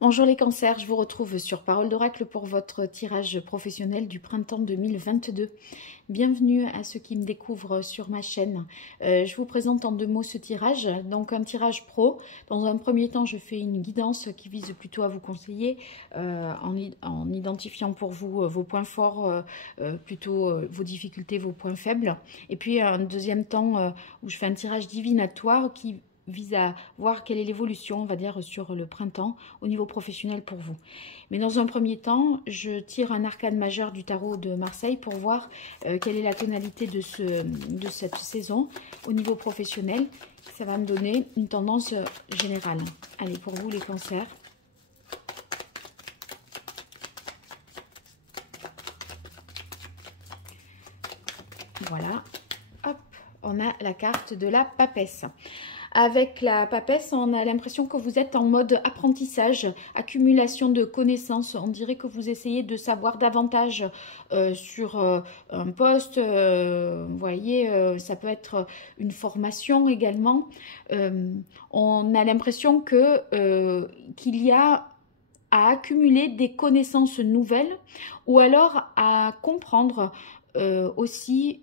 Bonjour les cancers, je vous retrouve sur Parole d'Oracle pour votre tirage professionnel du printemps 2022. Bienvenue à ceux qui me découvrent sur ma chaîne. Je vous présente en 2 mots ce tirage, donc un tirage pro. Dans un premier temps, je fais une guidance qui vise plutôt à vous conseiller en identifiant pour vous vos points forts, plutôt vos difficultés, vos points faibles. Et puis un deuxième temps où je fais un tirage divinatoire qui vise à voir quelle est l'évolution, on va dire, sur le printemps au niveau professionnel pour vous. Mais dans un premier temps, je tire un arcane majeur du tarot de Marseille pour voir quelle est la tonalité de cette saison au niveau professionnel. Ça va me donner une tendance générale. Allez, pour vous les cancers. Voilà. Hop, on a la carte de la papesse. Avec la papesse, on a l'impression que vous êtes en mode apprentissage, accumulation de connaissances. On dirait que vous essayez de savoir davantage sur un poste. Vous voyez, ça peut être une formation également. On a l'impression que qu'il y a à accumuler des connaissances nouvelles ou alors à comprendre aussi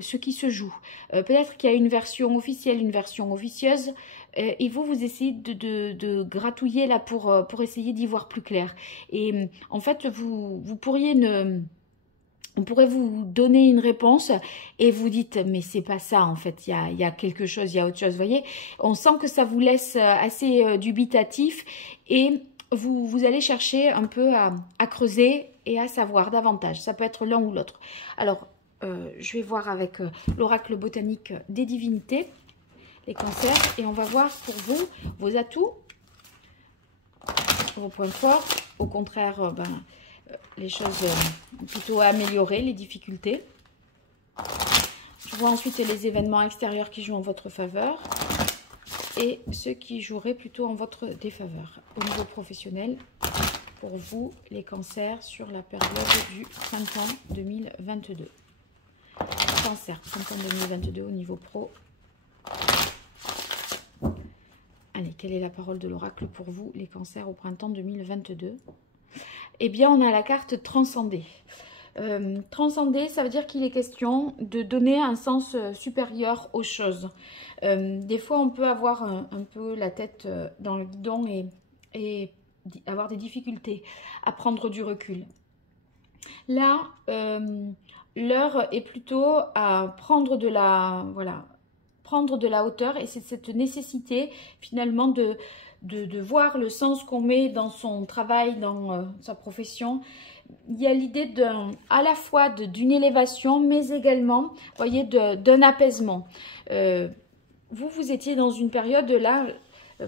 ce qui se joue. Peut-être qu'il y a une version officielle, une version officieuse, et vous essayez de gratouiller là pour essayer d'y voir plus clair. Et en fait, vous pourriez on pourrait vous donner une réponse et vous dites mais c'est pas ça en fait, il y a quelque chose, il y a autre chose, vous voyez. On sent que ça vous laisse assez dubitatif et vous allez chercher un peu à creuser et à savoir davantage. Ça peut être l'un ou l'autre. Alors, je vais voir avec l'oracle botanique des divinités, les cancers, et on va voir pour vous vos atouts, vos points forts, au contraire, les choses plutôt à améliorer, les difficultés. Je vois ensuite les événements extérieurs qui jouent en votre faveur et ceux qui joueraient plutôt en votre défaveur. Au niveau professionnel, pour vous, les cancers, sur la période du printemps 2022. Cancer, printemps 2022 au niveau pro. Allez, quelle est la parole de l'oracle pour vous, les cancers, au printemps 2022? Eh bien, on a la carte transcender. Transcender, ça veut dire qu'il est question de donner un sens supérieur aux choses. Des fois, on peut avoir un peu la tête dans le guidon et avoir des difficultés à prendre du recul. Là, l'heure est plutôt à prendre de la, voilà, prendre de la hauteur, et c'est cette nécessité finalement de voir le sens qu'on met dans son travail, dans sa profession. Il y a l'idée à la fois d'une élévation, mais également, vous voyez, d'un apaisement. Vous étiez dans une période là,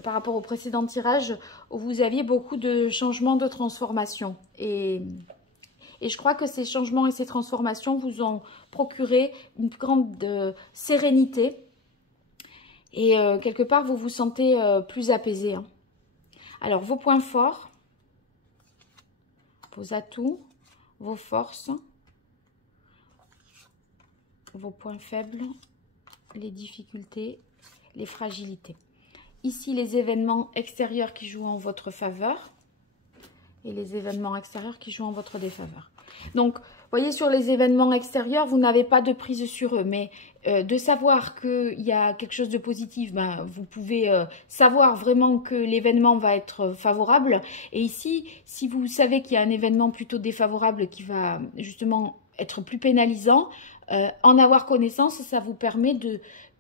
par rapport au précédent tirage, où vous aviez beaucoup de changements, de transformations. Et je crois que ces changements et ces transformations vous ont procuré une grande sérénité. Et quelque part, vous vous sentez plus apaisé. Hein. Alors, vos points forts, vos atouts, vos forces, vos points faibles, les difficultés, les fragilités. Ici, les événements extérieurs qui jouent en votre faveur et les événements extérieurs qui jouent en votre défaveur. Donc, vous voyez, sur les événements extérieurs, vous n'avez pas de prise sur eux, mais de savoir qu'il y a quelque chose de positif, vous pouvez savoir vraiment que l'événement va être favorable. Et ici, si vous savez qu'il y a un événement plutôt défavorable qui va justement être plus pénalisant, en avoir connaissance, ça vous permet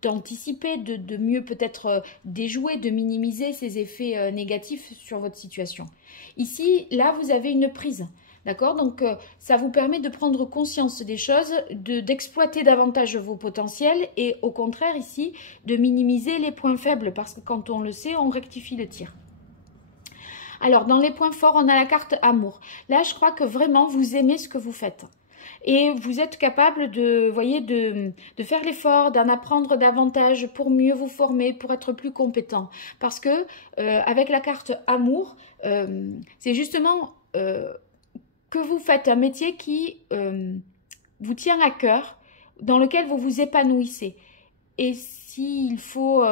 d'anticiper, de mieux peut-être déjouer, de minimiser ces effets négatifs sur votre situation. Ici, là, vous avez une prise. D'accord? Donc, ça vous permet de prendre conscience des choses, d'exploiter davantage vos potentiels et au contraire, ici, de minimiser les points faibles parce que quand on le sait, on rectifie le tir. Alors, dans les points forts, on a la carte amour. Là, je crois que vraiment, vous aimez ce que vous faites. Et vous êtes capable de faire l'effort, d'en apprendre davantage pour mieux vous former, pour être plus compétent. Parce que, avec la carte amour, c'est justement... que vous faites un métier qui vous tient à cœur, dans lequel vous vous épanouissez. Et s'il faut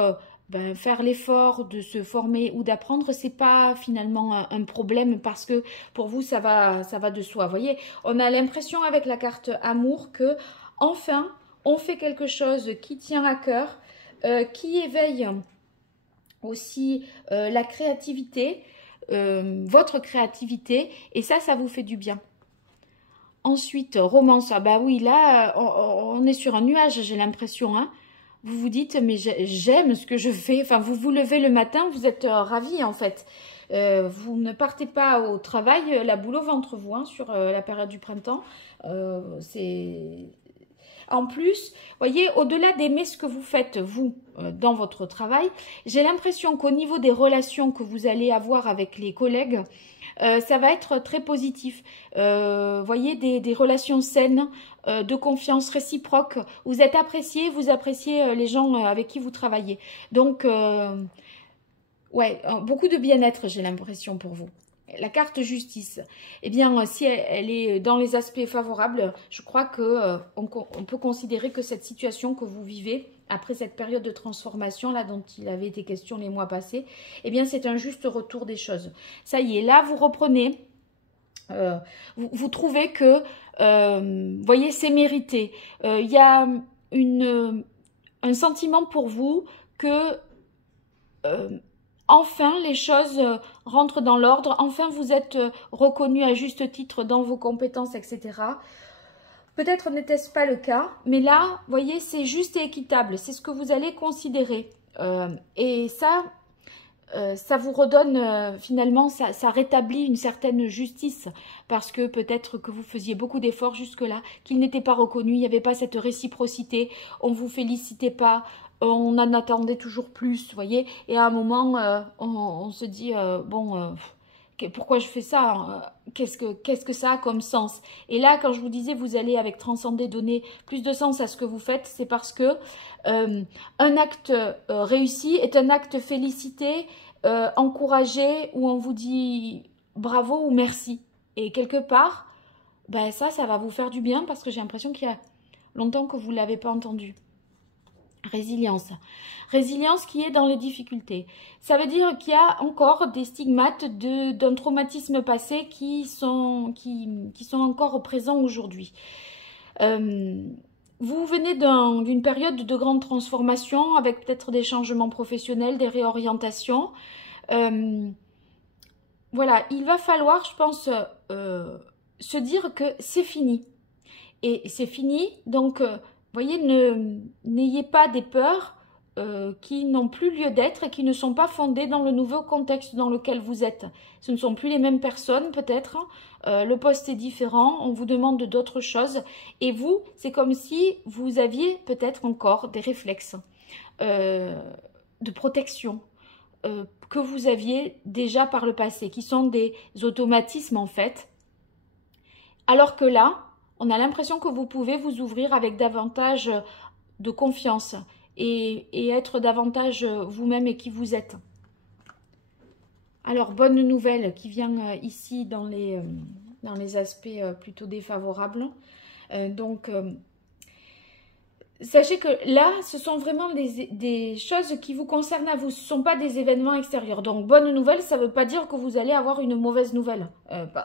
ben, faire l'effort de se former ou d'apprendre, c'est pas finalement un problème parce que pour vous, ça va de soi. Vous voyez, on a l'impression avec la carte amour que enfin, on fait quelque chose qui tient à cœur, qui éveille aussi la créativité, votre créativité, et ça vous fait du bien. Ensuite, romance, ah bah oui, là, on est sur un nuage, j'ai l'impression, hein. Vous vous dites, mais j'aime ce que je fais. Enfin, vous vous levez le matin, vous êtes ravis, en fait. Vous ne partez pas au travail, la boule au ventre, vous, hein, sur la période du printemps. C'est... En plus, voyez, au-delà d'aimer ce que vous faites, vous, dans votre travail, j'ai l'impression qu'au niveau des relations que vous allez avoir avec les collègues, ça va être très positif. Voyez, des relations saines, de confiance réciproque. Vous êtes apprécié, vous appréciez les gens avec qui vous travaillez. Donc, ouais, beaucoup de bien-être, j'ai l'impression pour vous. La carte justice, eh bien, si elle est dans les aspects favorables, je crois que on peut considérer que cette situation que vous vivez, après cette période de transformation, là, dont il avait été question les mois passés, eh bien, c'est un juste retour des choses. Ça y est, là, vous reprenez, vous trouvez que, voyez, c'est mérité. Il y a un sentiment pour vous que... enfin, les choses rentrent dans l'ordre. Enfin, vous êtes reconnu à juste titre dans vos compétences, etc. Peut-être n'était-ce pas le cas, mais là, voyez, c'est juste et équitable. C'est ce que vous allez considérer. Et ça vous redonne, finalement, ça rétablit une certaine justice. Parce que peut-être que vous faisiez beaucoup d'efforts jusque-là, qu'il n'était pas reconnu, il n'y avait pas cette réciprocité, on ne vous félicitait pas. On en attendait toujours plus, vous voyez. Et à un moment, on se dit, bon, pourquoi je fais ça? Qu'est-ce que ça a comme sens? Et là, quand je vous disais, vous allez avec transcender, donner plus de sens à ce que vous faites, c'est parce que un acte réussi est un acte félicité, encouragé, où on vous dit bravo ou merci. Et quelque part, ben ça va vous faire du bien parce que j'ai l'impression qu'il y a longtemps que vous ne l'avez pas entendu. Résilience. Résilience qui est dans les difficultés. Ça veut dire qu'il y a encore des stigmates d'un traumatisme passé qui sont encore présents aujourd'hui. Vous venez d'une période de grande transformation avec peut-être des changements professionnels, des réorientations. Voilà, il va falloir, je pense, se dire que c'est fini. Et c'est fini, donc... voyez, n'ayez pas des peurs qui n'ont plus lieu d'être et qui ne sont pas fondées dans le nouveau contexte dans lequel vous êtes. Ce ne sont plus les mêmes personnes peut-être, le poste est différent, on vous demande d'autres choses. Et vous, c'est comme si vous aviez peut-être encore des réflexes de protection que vous aviez déjà par le passé, qui sont des automatismes en fait. Alors que là, on a l'impression que vous pouvez vous ouvrir avec davantage de confiance et être davantage vous-même et qui vous êtes. Alors, bonne nouvelle qui vient ici dans les aspects plutôt défavorables. Sachez que là, ce sont vraiment des choses qui vous concernent à vous. Ce ne sont pas des événements extérieurs. Donc, bonne nouvelle, ça ne veut pas dire que vous allez avoir une mauvaise nouvelle.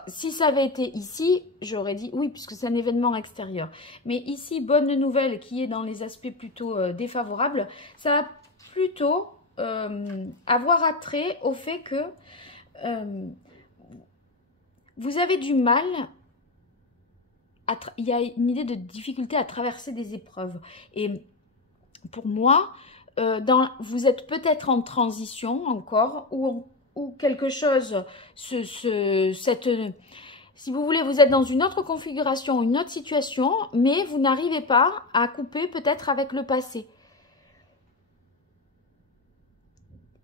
Si ça avait été ici, j'aurais dit oui, puisque c'est un événement extérieur. Mais ici, bonne nouvelle qui est dans les aspects plutôt défavorables, ça va plutôt avoir attrait au fait que vous avez du mal... Il y a une idée de difficulté à traverser des épreuves. Et pour moi, vous êtes peut-être en transition encore, ou quelque chose, si vous voulez, vous êtes dans une autre configuration, une autre situation, mais vous n'arrivez pas à couper peut-être avec le passé.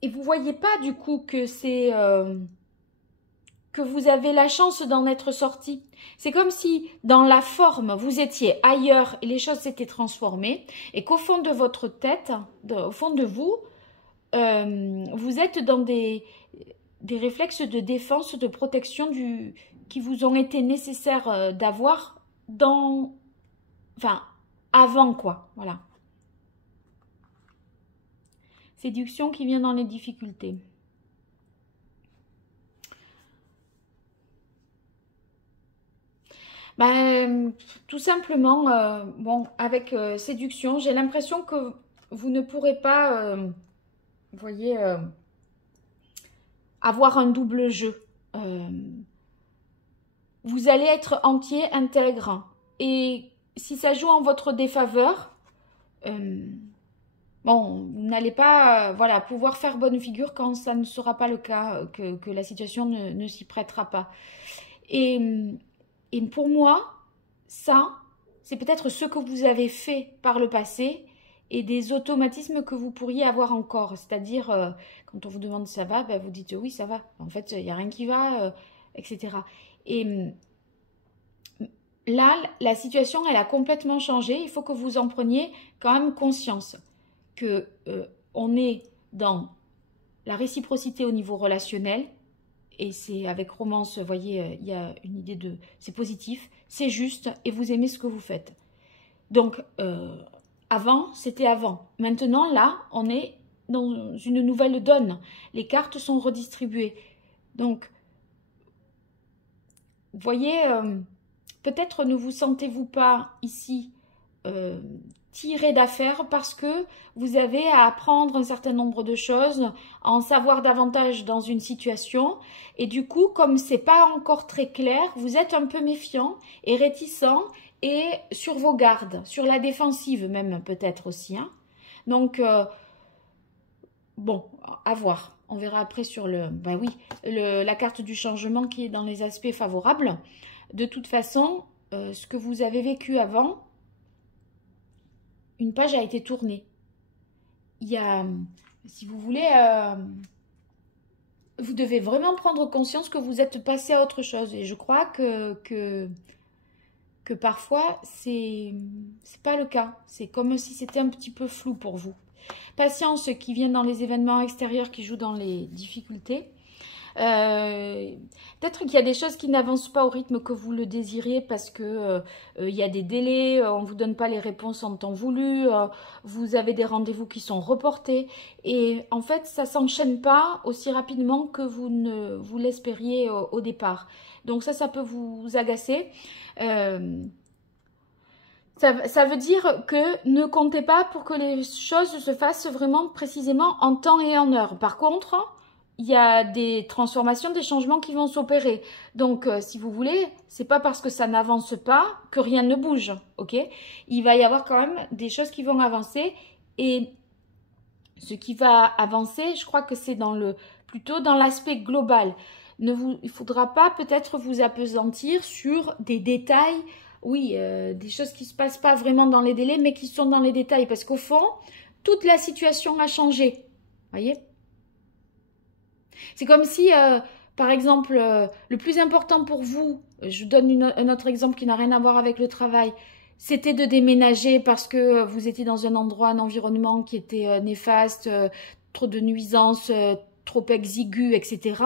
Et vous ne voyez pas du coup que c'est... que vous avez la chance d'en être sorti. C'est comme si, dans la forme, vous étiez ailleurs et les choses s'étaient transformées et qu'au fond de votre tête, au fond de vous, vous êtes dans des réflexes de défense, de protection qui vous ont été nécessaires d'avoir avant quoi, voilà. Séduction qui vient dans les difficultés. Ben, tout simplement, bon, avec séduction, j'ai l'impression que vous ne pourrez pas, vous voyez, avoir un double jeu. Vous allez être entier, intègre. Et si ça joue en votre défaveur, bon, vous n'allez pas voilà, pouvoir faire bonne figure quand ça ne sera pas le cas, que la situation ne s'y prêtera pas. Et pour moi, ça, c'est peut-être ce que vous avez fait par le passé et des automatismes que vous pourriez avoir encore. C'est-à-dire, quand on vous demande ça va, ben vous dites oui, ça va. En fait, il n'y a rien qui va, etc. Et là, la situation, elle a complètement changé. Il faut que vous en preniez quand même conscience que on est dans la réciprocité au niveau relationnel. Et c'est avec Romance, vous voyez, il y a une idée de... C'est positif, c'est juste, et vous aimez ce que vous faites. Donc, avant, c'était avant. Maintenant, là, on est dans une nouvelle donne. Les cartes sont redistribuées. Donc, vous voyez, peut-être ne vous sentez-vous pas ici tiré d'affaire parce que vous avez à apprendre un certain nombre de choses, à en savoir davantage dans une situation. Et du coup, comme c'est pas encore très clair, vous êtes un peu méfiant et réticent et sur vos gardes, sur la défensive même peut-être aussi. Hein. Donc, bon, à voir. On verra après sur le... Ben oui, la carte du changement qui est dans les aspects favorables. De toute façon, ce que vous avez vécu avant, une page a été tournée. Il y a, si vous voulez, vous devez vraiment prendre conscience que vous êtes passé à autre chose. Et je crois que parfois, c'est pas le cas. C'est comme si c'était un petit peu flou pour vous. Patience qui vient dans les événements extérieurs qui jouent dans les difficultés. Peut-être qu'il y a des choses qui n'avancent pas au rythme que vous le désiriez parce que il y a des délais, on ne vous donne pas les réponses en temps voulu, vous avez des rendez-vous qui sont reportés et en fait ça s'enchaîne pas aussi rapidement que vous ne vous l'espériez au départ. Donc ça peut vous agacer. Ça veut dire que ne comptez pas pour que les choses se fassent vraiment précisément en temps et en heure. Par contre, il y a des transformations, des changements qui vont s'opérer. Donc, si vous voulez, c'est pas parce que ça n'avance pas que rien ne bouge, ok? Il va y avoir quand même des choses qui vont avancer et ce qui va avancer, je crois que c'est plutôt dans l'aspect global. Il faudra pas peut-être vous appesantir sur des détails, oui, des choses qui se passent pas vraiment dans les délais, mais qui sont dans les détails, parce qu'au fond, toute la situation a changé, voyez? C'est comme si, par exemple, le plus important pour vous, je vous donne un autre exemple qui n'a rien à voir avec le travail, c'était de déménager parce que vous étiez dans un endroit, un environnement qui était néfaste, trop de nuisances, trop exigu, etc.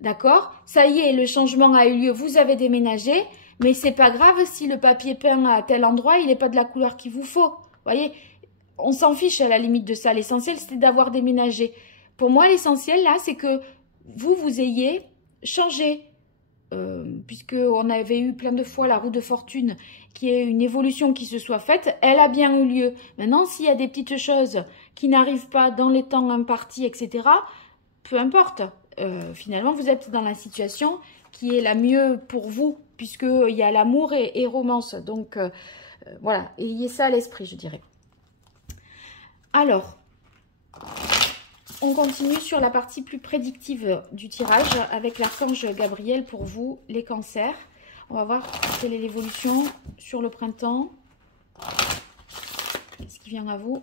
D'accord? Ça y est, le changement a eu lieu, vous avez déménagé, mais c'est pas grave si le papier peint à tel endroit, il n'est pas de la couleur qu'il vous faut. Vous voyez? On s'en fiche à la limite de ça. L'essentiel, c'était d'avoir déménagé. Pour moi, l'essentiel, là, c'est que vous ayez changé. Puisqu'on avait eu plein de fois la roue de fortune, qui est une évolution qui se soit faite, elle a bien eu lieu. Maintenant, s'il y a des petites choses qui n'arrivent pas dans les temps impartis, etc., peu importe. Finalement, vous êtes dans la situation qui est la mieux pour vous, puisqu'il y a l'amour et romance. Donc, voilà, ayez ça à l'esprit, je dirais. Alors, on continue sur la partie plus prédictive du tirage avec l'archange Gabriel pour vous, les cancers. On va voir quelle est l'évolution sur le printemps. Qu'est-ce qui vient à vous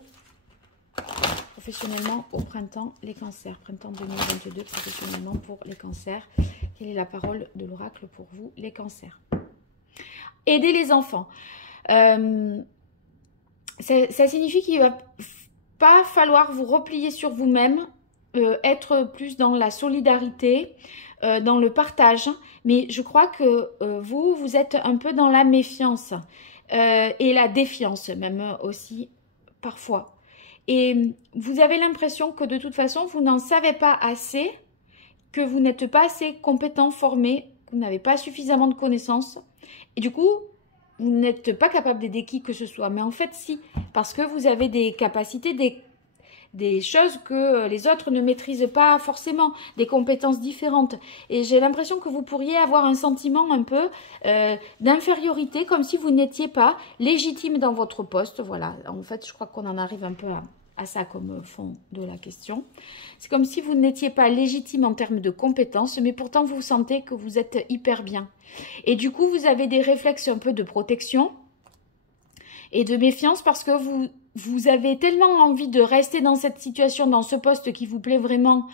professionnellement au printemps, les cancers. Printemps 2022, professionnellement pour les cancers. Quelle est la parole de l'oracle pour vous, les cancers? Aider les enfants. Ça signifie qu'il va pas falloir vous replier sur vous-même, être plus dans la solidarité, dans le partage, mais je crois que vous êtes un peu dans la méfiance et la défiance même aussi parfois. Et vous avez l'impression que de toute façon, vous n'en savez pas assez, que vous n'êtes pas assez compétent, formé, que vous n'avez pas suffisamment de connaissances. Et du coup, vous n'êtes pas capable d'aider qui que ce soit. Mais en fait, si, parce que vous avez des capacités, des choses que les autres ne maîtrisent pas forcément, des compétences différentes. Et j'ai l'impression que vous pourriez avoir un sentiment un peu d'infériorité, comme si vous n'étiez pas légitime dans votre poste. Voilà, en fait, je crois qu'on en arrive un peu à ça comme fond de la question. C'est comme si vous n'étiez pas légitime en termes de compétences, mais pourtant vous sentez que vous êtes hyper bien. Et du coup, vous avez des réflexes un peu de protection et de méfiance parce que vous avez tellement envie de rester dans cette situation, dans ce poste qui vous plaît vraiment,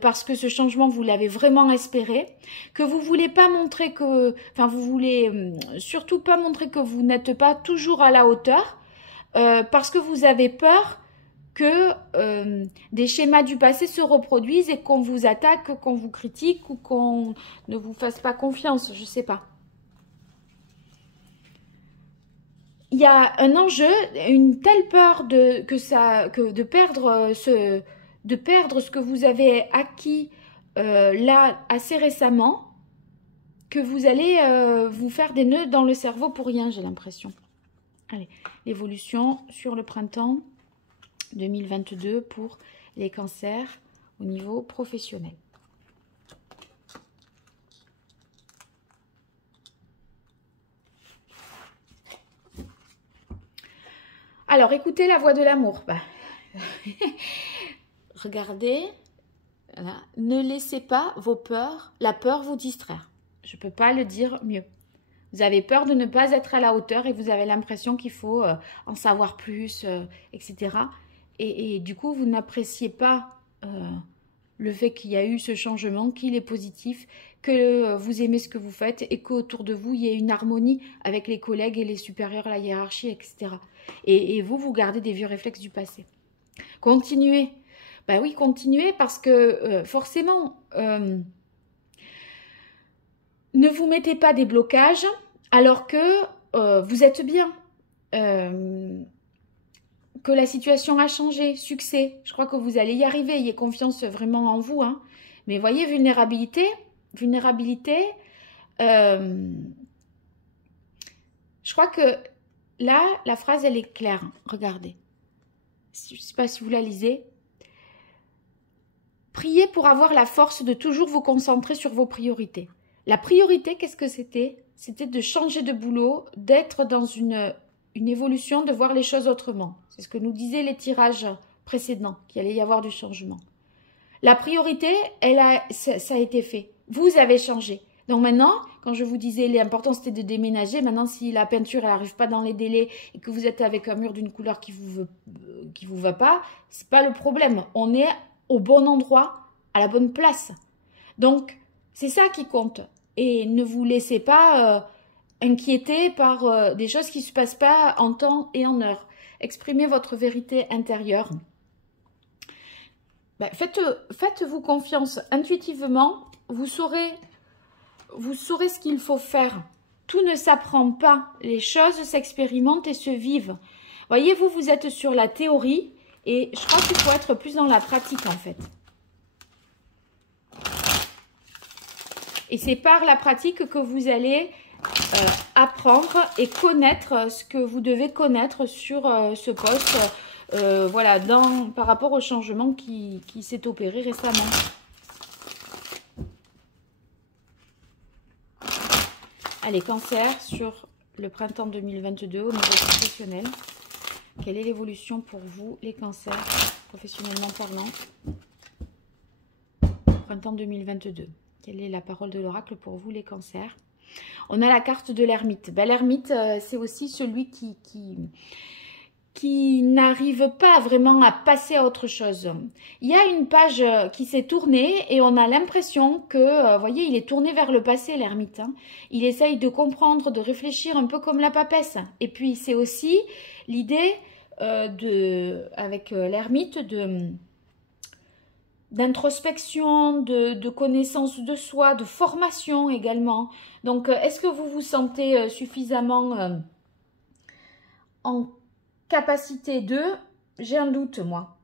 parce que ce changement, vous l'avez vraiment espéré, que vous voulez pas montrer que, enfin, vous voulez surtout pas montrer que vous n'êtes pas toujours à la hauteur, parce que vous avez peur que des schémas du passé se reproduisent et qu'on vous attaque, qu'on vous critique ou qu'on ne vous fasse pas confiance, je sais pas. Il y a un enjeu, une telle peur de perdre ce que vous avez acquis là assez récemment que vous allez vous faire des nœuds dans le cerveau pour rien, j'ai l'impression. Allez, l'évolution sur le printemps 2022 pour les cancers au niveau professionnel. Alors, écoutez la voix de l'amour. Bah, regardez, voilà. Ne laissez pas la peur vous distraire. Je ne peux pas le dire mieux. Vous avez peur de ne pas être à la hauteur et vous avez l'impression qu'il faut en savoir plus, etc. Et du coup, vous n'appréciez pas le fait qu'il y a eu ce changement, qu'il est positif, que vous aimez ce que vous faites et qu'autour de vous, il y ait une harmonie avec les collègues et les supérieurs, la hiérarchie, etc. Et vous gardez des vieux réflexes du passé. Continuez. Ben oui, continuez parce que forcément, ne vous mettez pas des blocages alors que vous êtes bien. Que la situation a changé, succès. Je crois que vous allez y arriver, ayez confiance vraiment en vous. Hein. Mais voyez, vulnérabilité, je crois que là, la phrase, elle est claire. Regardez. Je ne sais pas si vous la lisez. Priez pour avoir la force de toujours vous concentrer sur vos priorités. La priorité, qu'est-ce que c'était? C'était de changer de boulot, d'être dans une évolution, de voir les choses autrement. C'est ce que nous disaient les tirages précédents, qu'il allait y avoir du changement. La priorité, ça a été fait. Vous avez changé. Donc maintenant, quand je vous disais l'important c'était de déménager, maintenant si la peinture n'arrive pas dans les délais et que vous êtes avec un mur d'une couleur qui vous va pas, c'est pas le problème. On est au bon endroit, à la bonne place. Donc c'est ça qui compte. Et ne vous laissez pas inquiéter par des choses qui ne se passent pas en temps et en heure. Exprimez votre vérité intérieure. Ben, faites-vous confiance intuitivement. Vous saurez ce qu'il faut faire. Tout ne s'apprend pas. Les choses s'expérimentent et se vivent. Voyez-vous, vous êtes sur la théorie et je crois qu'il faut être plus dans la pratique en fait. Et c'est par la pratique que vous allez apprendre et connaître ce que vous devez connaître sur ce poste, voilà, par rapport au changement qui s'est opéré récemment. Allez, cancer sur le printemps 2022 au niveau professionnel. Quelle est l'évolution pour vous, les cancers, professionnellement parlant, printemps 2022? Quelle est la parole de l'oracle pour vous, les cancers? On a la carte de l'ermite. Ben, l'ermite, c'est aussi celui qui n'arrive pas vraiment à passer à autre chose. Il y a une page qui s'est tournée et on a l'impression que, vous voyez, il est tourné vers le passé, l'ermite. Hein. Il essaye de comprendre, de réfléchir un peu comme la papesse. Et puis, c'est aussi l'idée avec l'ermite d'introspection, de connaissance de soi, de formation également. Donc, est-ce que vous vous sentez suffisamment en capacité de j'ai un doute, moi.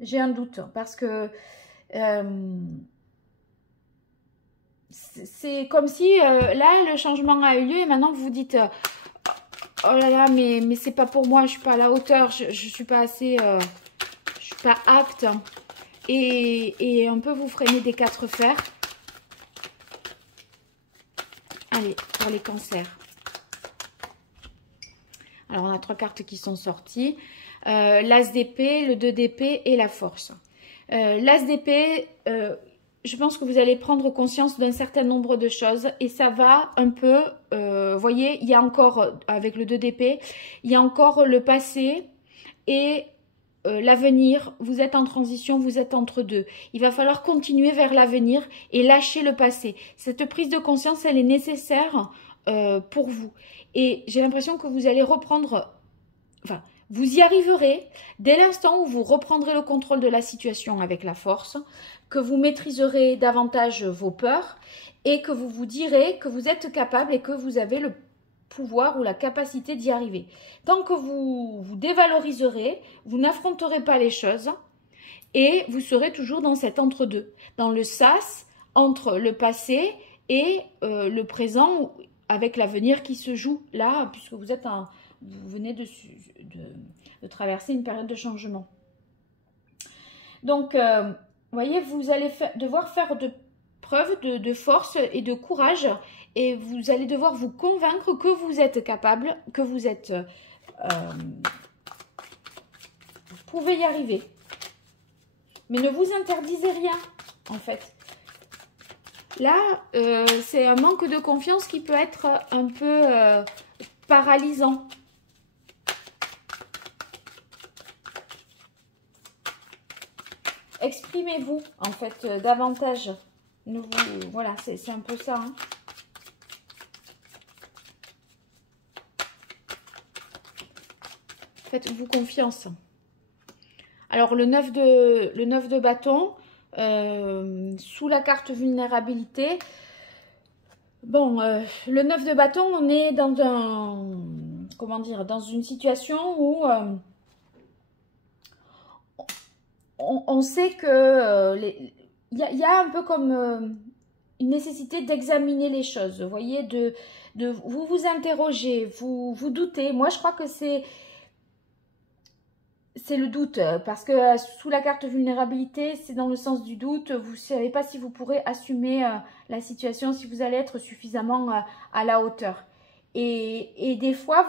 J'ai un doute parce que c'est comme si là, le changement a eu lieu et maintenant vous vous dites oh là là, mais c'est pas pour moi, je suis pas à la hauteur, je suis pas assez, je suis pas apte. Et un peu vous freinez des 4 fers. Allez, pour les cancers. Alors, on a 3 cartes qui sont sorties. L'As d'épée, le 2 d'épée et la force. L'As d'épée, je pense que vous allez prendre conscience d'un certain nombre de choses. Et ça va un peu, voyez, il y a encore, avec le 2 d'épée, il y a encore le passé et l'avenir. Vous êtes en transition, vous êtes entre deux. Il va falloir continuer vers l'avenir et lâcher le passé. Cette prise de conscience, elle est nécessaire pour vous. Et j'ai l'impression que vous allez reprendre, enfin, vous y arriverez dès l'instant où vous reprendrez le contrôle de la situation avec la force, que vous maîtriserez davantage vos peurs et que vous vous direz que vous êtes capable et que vous avez le pouvoir ou la capacité d'y arriver. Tant que vous vous dévaloriserez, vous n'affronterez pas les choses et vous serez toujours dans cet entre-deux, dans le sas entre le passé et le présent avec l'avenir qui se joue là, puisque vous venez de traverser une période de changement. Donc, vous voyez, vous allez devoir faire preuve de force et de courage et vous allez devoir vous convaincre que vous êtes capable, que vous pouvez y arriver. Mais ne vous interdisez rien, en fait. Là, c'est un manque de confiance qui peut être un peu paralysant. Exprimez-vous, en fait, davantage. Voilà, c'est un peu ça. Hein. Faites-vous confiance. Alors, le 9 de bâton, sous la carte vulnérabilité. Bon, le 9 de bâton, on est dans dans une situation où on sait que il y a un peu comme une nécessité d'examiner les choses. Vous voyez, vous interrogez, vous doutez. Moi, je crois que c'est le doute, parce que sous la carte vulnérabilité, c'est dans le sens du doute. Vous ne savez pas si vous pourrez assumer la situation, si vous allez être suffisamment à la hauteur. Et des fois,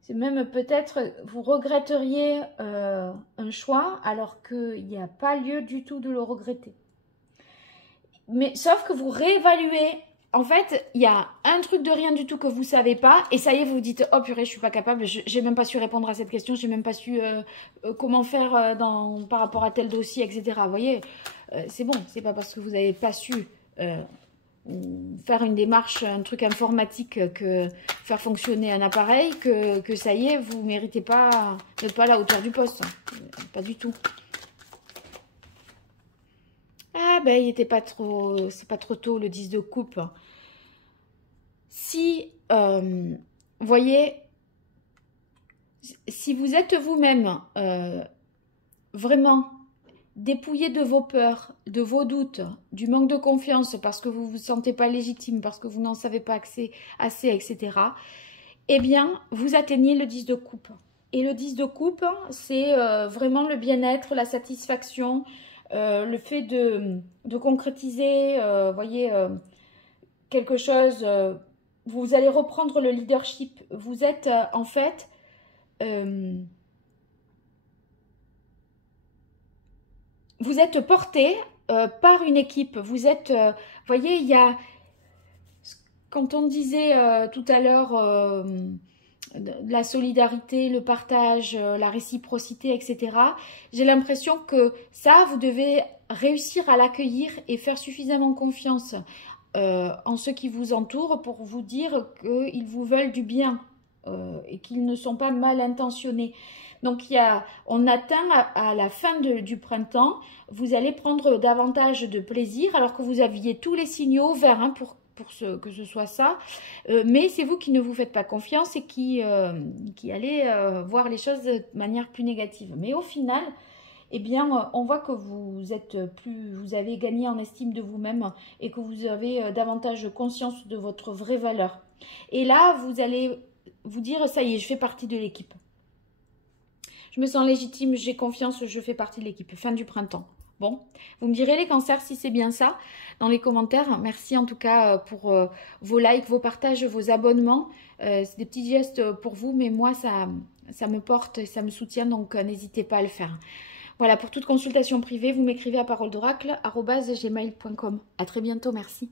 c'est même peut-être, vous regretteriez un choix, alors qu'il n'y a pas lieu du tout de le regretter. Mais sauf que vous réévaluez. En fait, il y a un truc de rien du tout que vous ne savez pas et ça y est, vous vous dites « Oh purée, je ne suis pas capable, je n'ai même pas su répondre à cette question, je n'ai même pas su comment faire par rapport à tel dossier, etc. » Vous voyez, c'est bon, c'est pas parce que vous n'avez pas su faire une démarche, un truc informatique, que faire fonctionner un appareil, que ça y est, vous ne méritez pas, n'êtes pas à la hauteur du poste. Pas du tout. Ah ben, il n'était pas trop, c'est pas trop tôt, le 10 de coupe. Si, vous voyez, si vous êtes vous-même vraiment dépouillé de vos peurs, de vos doutes, du manque de confiance parce que vous ne vous sentez pas légitime, parce que vous n'en savez pas assez, etc., eh bien, vous atteignez le 10 de coupe. Et le 10 de coupe, c'est vraiment le bien-être, la satisfaction, le fait de concrétiser, voyez, quelque chose, vous allez reprendre le leadership. Vous êtes en fait, vous êtes porté par une équipe. Vous êtes, voyez, il y a, quand on disait tout à l'heure, la solidarité, le partage, la réciprocité, etc. J'ai l'impression que ça, vous devez réussir à l'accueillir et faire suffisamment confiance en ceux qui vous entourent pour vous dire qu'ils vous veulent du bien et qu'ils ne sont pas mal intentionnés. Donc, on atteint à la fin du printemps, vous allez prendre davantage de plaisir alors que vous aviez tous les signaux verts hein, pour que ce soit ça. Mais c'est vous qui ne vous faites pas confiance et qui allez voir les choses de manière plus négative. Mais au final, eh bien, on voit que vous avez gagné en estime de vous-même et que vous avez davantage conscience de votre vraie valeur. Et là, vous allez vous dire, ça y est, je fais partie de l'équipe. Je me sens légitime, j'ai confiance, je fais partie de l'équipe. Fin du printemps. Bon, vous me direz les cancers si c'est bien ça dans les commentaires. Merci en tout cas pour vos likes, vos partages, vos abonnements. C'est des petits gestes pour vous, mais moi, ça me porte et ça me soutient, donc n'hésitez pas à le faire. Voilà, pour toute consultation privée, vous m'écrivez à paroledoracle@gmail.com. À très bientôt, merci.